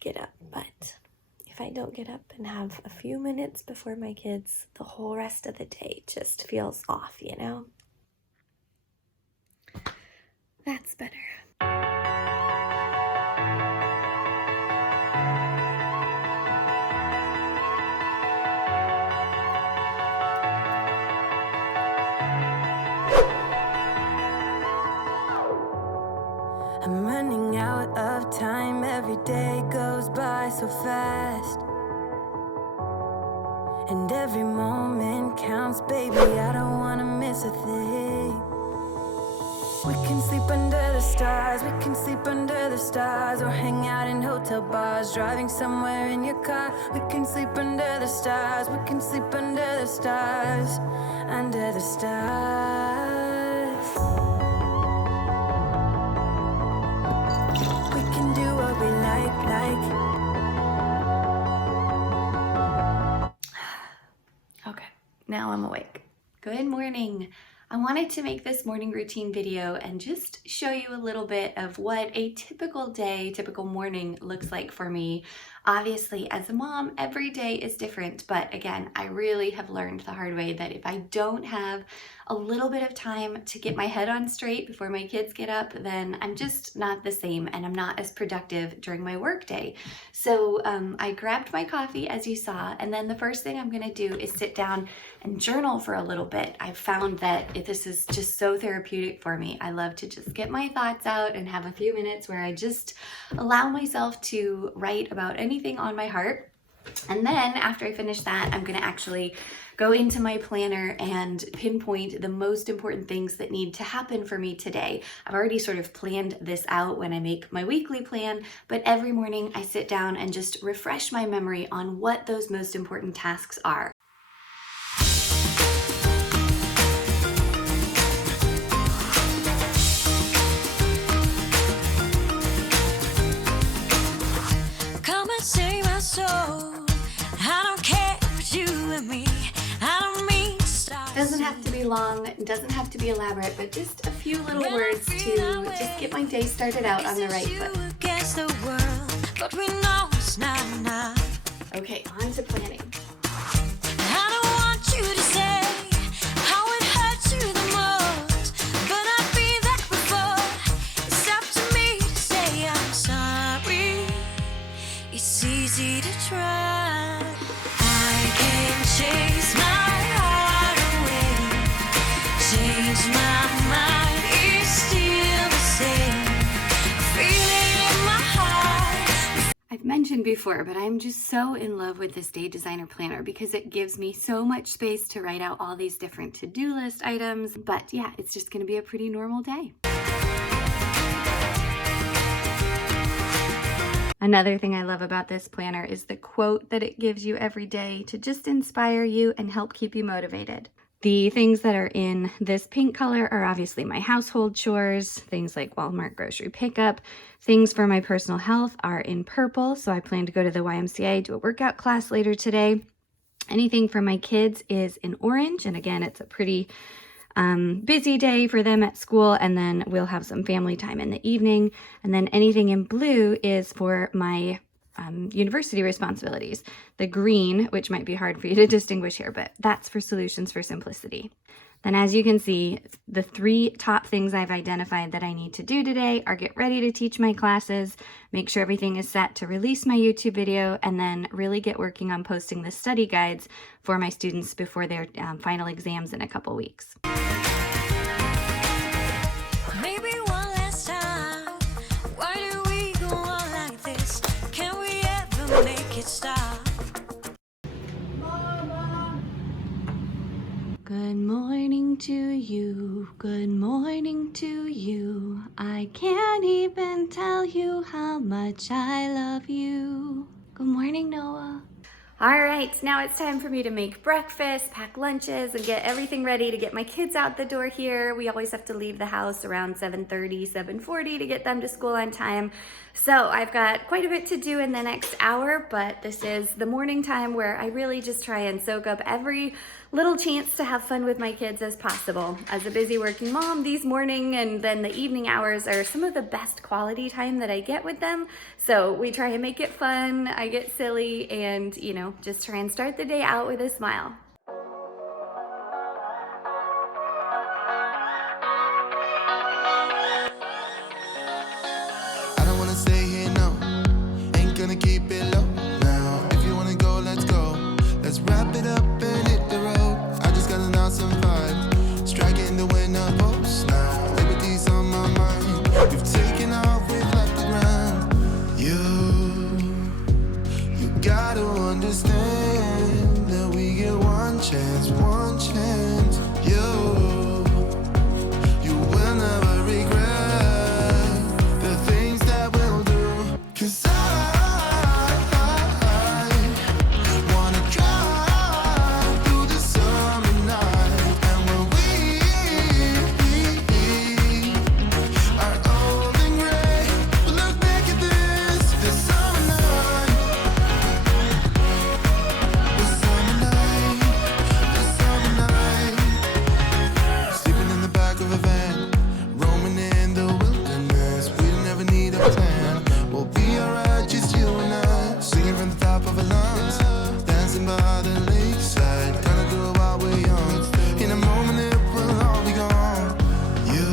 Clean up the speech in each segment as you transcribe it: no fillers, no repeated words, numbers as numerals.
get up, but if I don't get up and have a few minutes before my kids, the whole rest of the day just feels off, you know? That's better. I'm running out of time, every day goes by so fast, and every moment counts, baby, I don't wanna miss a thing. We can sleep under the stars, we can sleep under the stars, or hang out in hotel bars, driving somewhere in your car. We can sleep under the stars, we can sleep under the stars, under the stars. We can do what we like. Okay, now I'm awake. Good morning. I wanted to make this morning routine video and just show you a little bit of what a typical day, typical morning looks like for me. Obviously, as a mom, every day is different, but again, I really have learned the hard way that if I don't have a little bit of time to get my head on straight before my kids get up, then I'm just not the same and I'm not as productive during my work day. So I grabbed my coffee, as you saw, and then the first thing I'm gonna do is sit down and journal for a little bit. I've found that this is just so therapeutic for me. I love to just get my thoughts out and have a few minutes where I just allow myself to write about anything on my heart. And then after I finish that, I'm gonna actually go into my planner and pinpoint the most important things that need to happen for me today. I've already sort of planned this out when I make my weekly plan, but every morning I sit down and just refresh my memory on what those most important tasks are. Come and save my soul. I don't care for you and me. I don't mean to stop. Doesn't have to be long, doesn't have to be elaborate, but just a few little words to just get my day started out on the right foot. Against the world, but we know it's not enough. Okay, on to planning. I don't want you to say how it hurts you the most, but I've been there before. It's up to me to say I'm sorry. It's easy to try. I can chase my heart away, change my mind, it's still the same. Feeling in my heart. I've mentioned before, but I'm just so in love with this Day Designer Planner because it gives me so much space to write out all these different to-do list items. But yeah, it's just gonna be a pretty normal day. Another thing I love about this planner is the quote that it gives you every day to just inspire you and help keep you motivated. The things that are in this pink color are obviously my household chores, things like Walmart grocery pickup. Things for my personal health are in purple, so I plan to go to the YMCA, do a workout class later today. Anything for my kids is in orange, and again, it's a pretty busy day for them at school, and then we'll have some family time in the evening. And then anything in blue is for my university responsibilities. The green, which might be hard for you to distinguish here, but that's for Solutions for Simplicity. Then as you can see, the 3 top things I've identified that I need to do today are get ready to teach my classes, make sure everything is set to release my YouTube video, and then really get working on posting the study guides for my students before their final exams in a couple weeks. Maybe one last time. Why do we go on like this? Can we ever make it stop? Good morning to you, good morning to you. I can't even tell you how much I love you. Good morning, Noah. All right, now it's time for me to make breakfast, pack lunches, and get everything ready to get my kids out the door here. We always have to leave the house around 7:30, 7:40 to get them to school on time. So I've got quite a bit to do in the next hour, but this is the morning time where I really just try and soak up every little chance to have fun with my kids as possible. As a busy working mom, these morning and then the evening hours are some of the best quality time that I get with them. So we try and make it fun, I get silly, and just try and start the day out with a smile. I don't wanna stay here, no. Ain't gonna keep it low now. If you wanna go, let's go. Let's wrap it up and hit the road. I just got an awesome vibe, striking the winner post now. Liberty's on my mind. We've taken off, we've left the ground. You gotta understand that we get one chance, one chance. You will never regret the things that we'll do. 'Cause I wanna drive through the summer night. And when we are old and gray, we'll look back at this summer night. This summer night, this summer night. Sleeping in the back of a van, roaming in the wilderness. We don't ever need a plan. We'll be alright, just you and I. Singing from the top of our lungs, dancing by the lakeside. Gonna do it while we're young. In a moment it will all be gone. You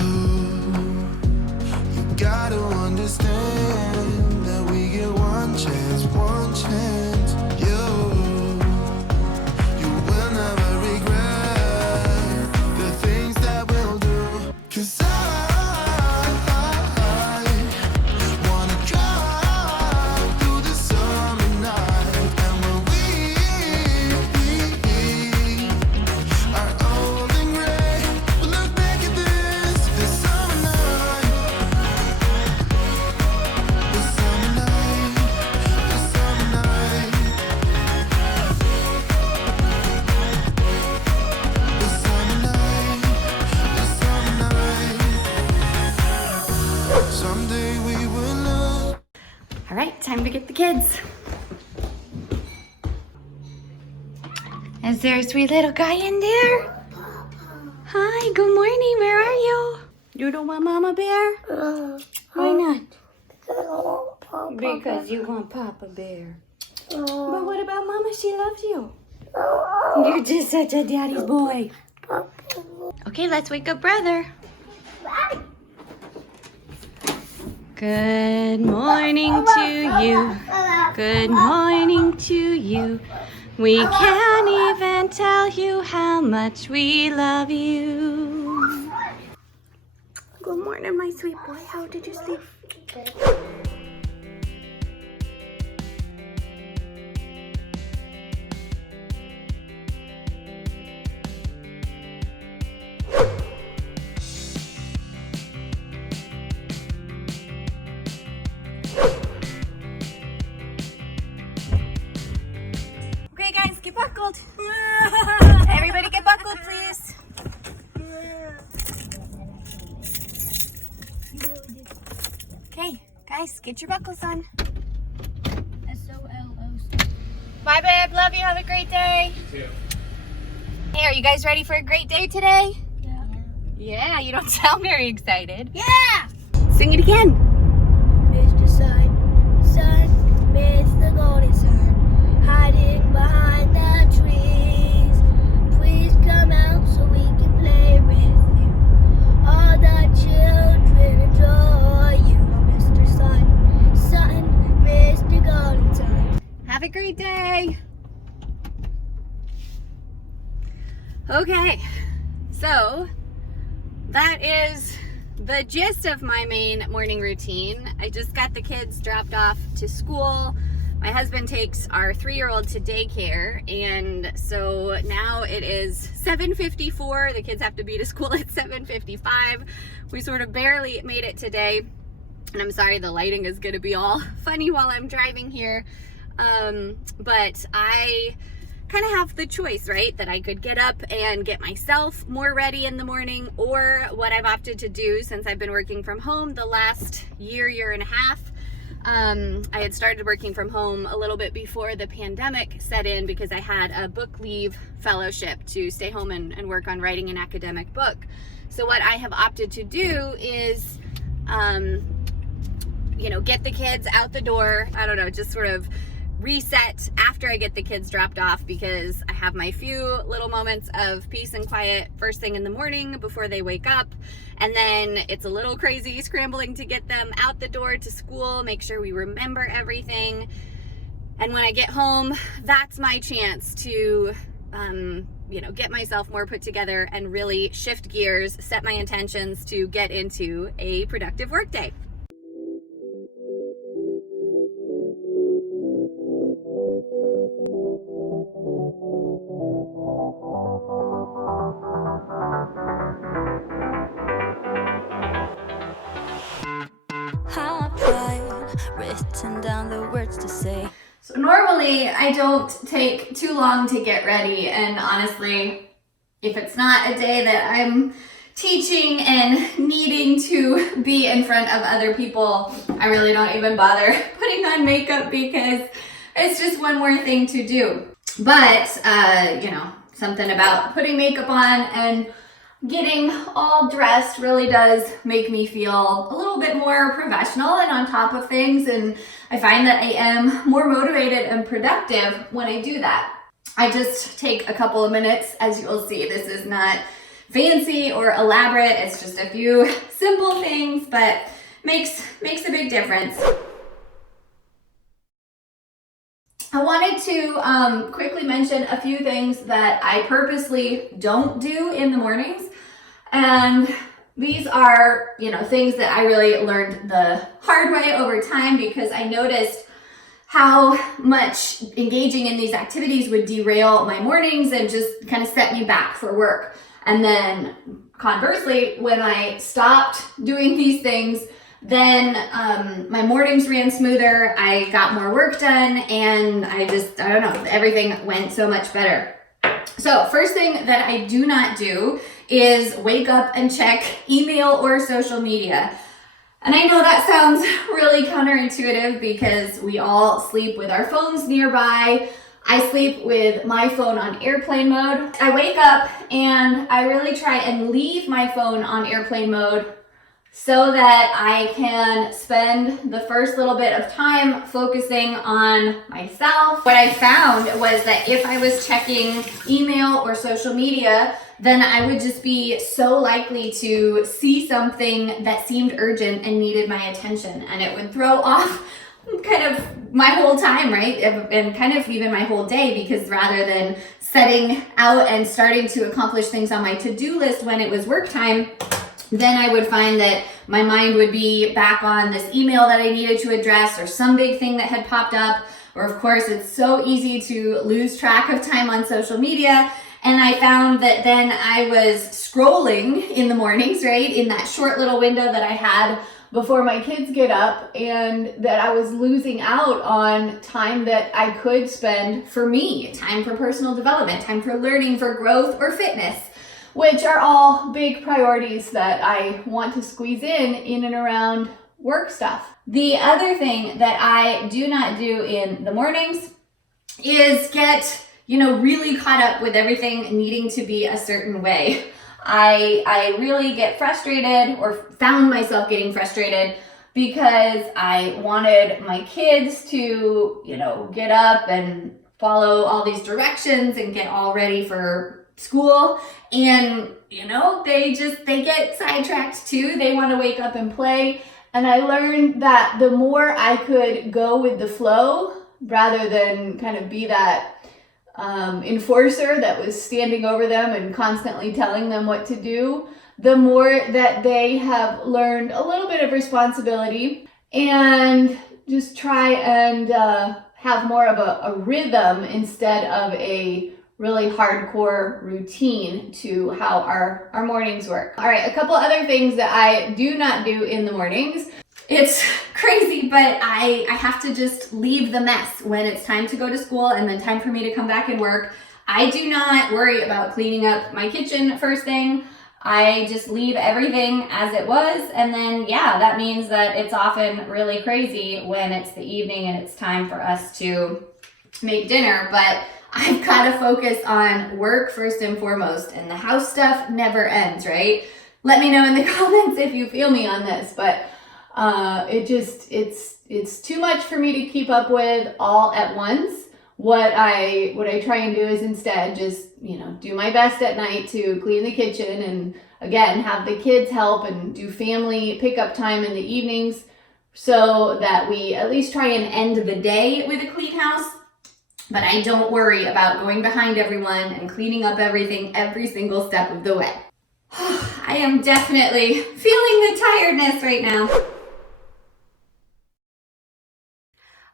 gotta understand that we get one chance, one chance. You will never regret the things that we'll do. 'Cause I wanna drive through the summer night. And when we are old and gray, we'll look back at this summer night. This summer night, this summer night. This summer night, this summer night. Someday we will look. All right, time to get the kids. Is there a sweet little guy in there? Hi, good morning. Where are you? You don't want Mama Bear? Why not? Because you want Papa Bear. But what about Mama? She loves you. You're just such a daddy's boy. Okay, let's wake up brother. Good morning to you. Good morning to you. We can't even tell you how much we love you. Good morning, my sweet boy. How did you sleep? Okay, guys, get buckled. Everybody get buckled, please. Okay, guys, get your buckles on. SOLOC. Bye, babe. Love you. Have a great day. You too. Hey, are you guys ready for a great day today? Yeah. Yeah, you don't sound very excited. Yeah! Sing it again. Mr. Sun, Mr. Golden Sun, hiding behind the trees. Please come out so we can play with you. All the children enjoy you. Mr. Sun, Mr. Golden Sun. Have a great day. Okay, so that is the gist of my main morning routine. I just got the kids dropped off to school. My husband takes our 3-year-old to daycare, and so now it is 7:54. The kids have to be to school at 7:55. We sort of barely made it today, and I'm sorry the lighting is going to be all funny while I'm driving here. but I kind of have the choice, right? That I could get up and get myself more ready in the morning, or what I've opted to do since I've been working from home the last year and a half. I had started working from home a little bit before the pandemic set in because I had a book leave fellowship to stay home and work on writing an academic book. So what I have opted to do is, get the kids out the door. I don't know, just sort of reset after I get the kids dropped off, because I have my few little moments of peace and quiet first thing in the morning before they wake up. And then it's a little crazy scrambling to get them out the door to school, make sure we remember everything. And when I get home, that's my chance to, get myself more put together and really shift gears, set my intentions to get into a productive workday. Written down the words to say. So normally I don't take too long to get ready, and honestly, if it's not a day that I'm teaching and needing to be in front of other people, I really don't even bother putting on makeup because it's just one more thing to do. But, something about putting makeup on and getting all dressed really does make me feel a little bit more professional and on top of things, and I find that I am more motivated and productive when I do that. I just take a couple of minutes. As you'll see, this is not fancy or elaborate, it's just a few simple things, but makes a big difference. I wanted to quickly mention a few things that I purposely don't do in the mornings. And these are, things that I really learned the hard way over time, because I noticed how much engaging in these activities would derail my mornings and just kind of set me back for work. And then conversely, when I stopped doing these things, then my mornings ran smoother, I got more work done, and everything went so much better. So first thing that I do not do is wake up and check email or social media. And I know that sounds really counterintuitive because we all sleep with our phones nearby. I sleep with my phone on airplane mode. I wake up and I really try and leave my phone on airplane mode so that I can spend the first little bit of time focusing on myself. What I found was that if I was checking email or social media, then I would just be so likely to see something that seemed urgent and needed my attention, and it would throw off kind of my whole time, right? And kind of even my whole day, because rather than setting out and starting to accomplish things on my to-do list when it was work time, then I would find that my mind would be back on this email that I needed to address, or some big thing that had popped up, or of course it's so easy to lose track of time on social media. And I found that then I was scrolling in the mornings, right, in that short little window that I had before my kids get up, and that I was losing out on time that I could spend for me, time for personal development, time for learning, for growth or fitness, which are all big priorities that I want to squeeze in and around work stuff. The other thing that I do not do in the mornings is get really caught up with everything needing to be a certain way. I really get frustrated, or found myself getting frustrated, because I wanted my kids to, get up and follow all these directions and get all ready for school. And, they get sidetracked too. They want to wake up and play. And I learned that the more I could go with the flow rather than kind of be that enforcer that was standing over them and constantly telling them what to do, the more that they have learned a little bit of responsibility and just try and have more of a rhythm instead of a really hardcore routine to how our mornings work. All right, a couple other things that I do not do in the mornings. It's crazy, but I have to just leave the mess when it's time to go to school and then time for me to come back and work. I do not worry about cleaning up my kitchen first thing. I just leave everything as it was, and then yeah, that means that it's often really crazy when it's the evening and it's time for us to make dinner, but I've got to focus on work first and foremost, and the house stuff never ends, right? Let me know in the comments if you feel me on this, but it's too much for me to keep up with all at once. What I try and do is instead just, do my best at night to clean the kitchen and again, have the kids help and do family pickup time in the evenings so that we at least try and end the day with a clean house. But I don't worry about going behind everyone and cleaning up everything every single step of the way. I am definitely feeling the tiredness right now.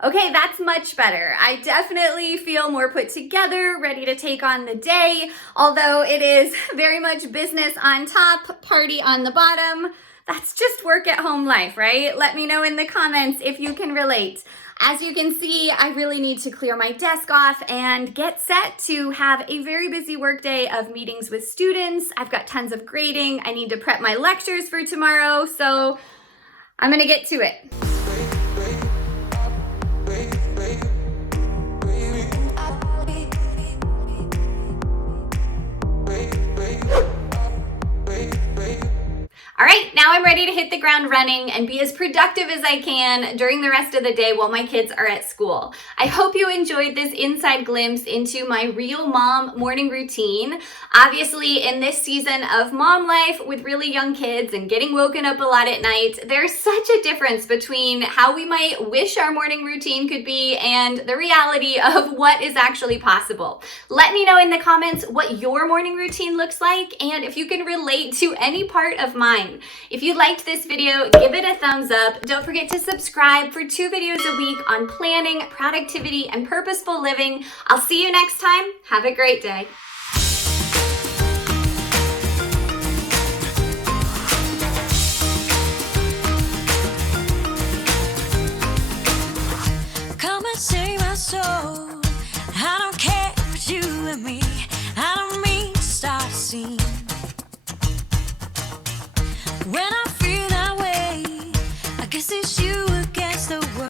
Okay, that's much better. I definitely feel more put together, ready to take on the day, although it is very much business on top, party on the bottom. That's just work at home life, right? Let me know in the comments if you can relate. As you can see, I really need to clear my desk off and get set to have a very busy work day of meetings with students. I've got tons of grading. I need to prep my lectures for tomorrow, so I'm gonna get to it. All right, now I'm ready to hit the ground running and be as productive as I can during the rest of the day while my kids are at school. I hope you enjoyed this inside glimpse into my real mom morning routine. Obviously, in this season of mom life with really young kids and getting woken up a lot at night, there's such a difference between how we might wish our morning routine could be and the reality of what is actually possible. Let me know in the comments what your morning routine looks like and if you can relate to any part of mine. If you liked this video, give it a thumbs up. Don't forget to subscribe for 2 videos a week on planning, productivity, and purposeful living. I'll see you next time. Have a great day. Come and save my soul. I don't care for you and me. I don't mean to start a scene. When I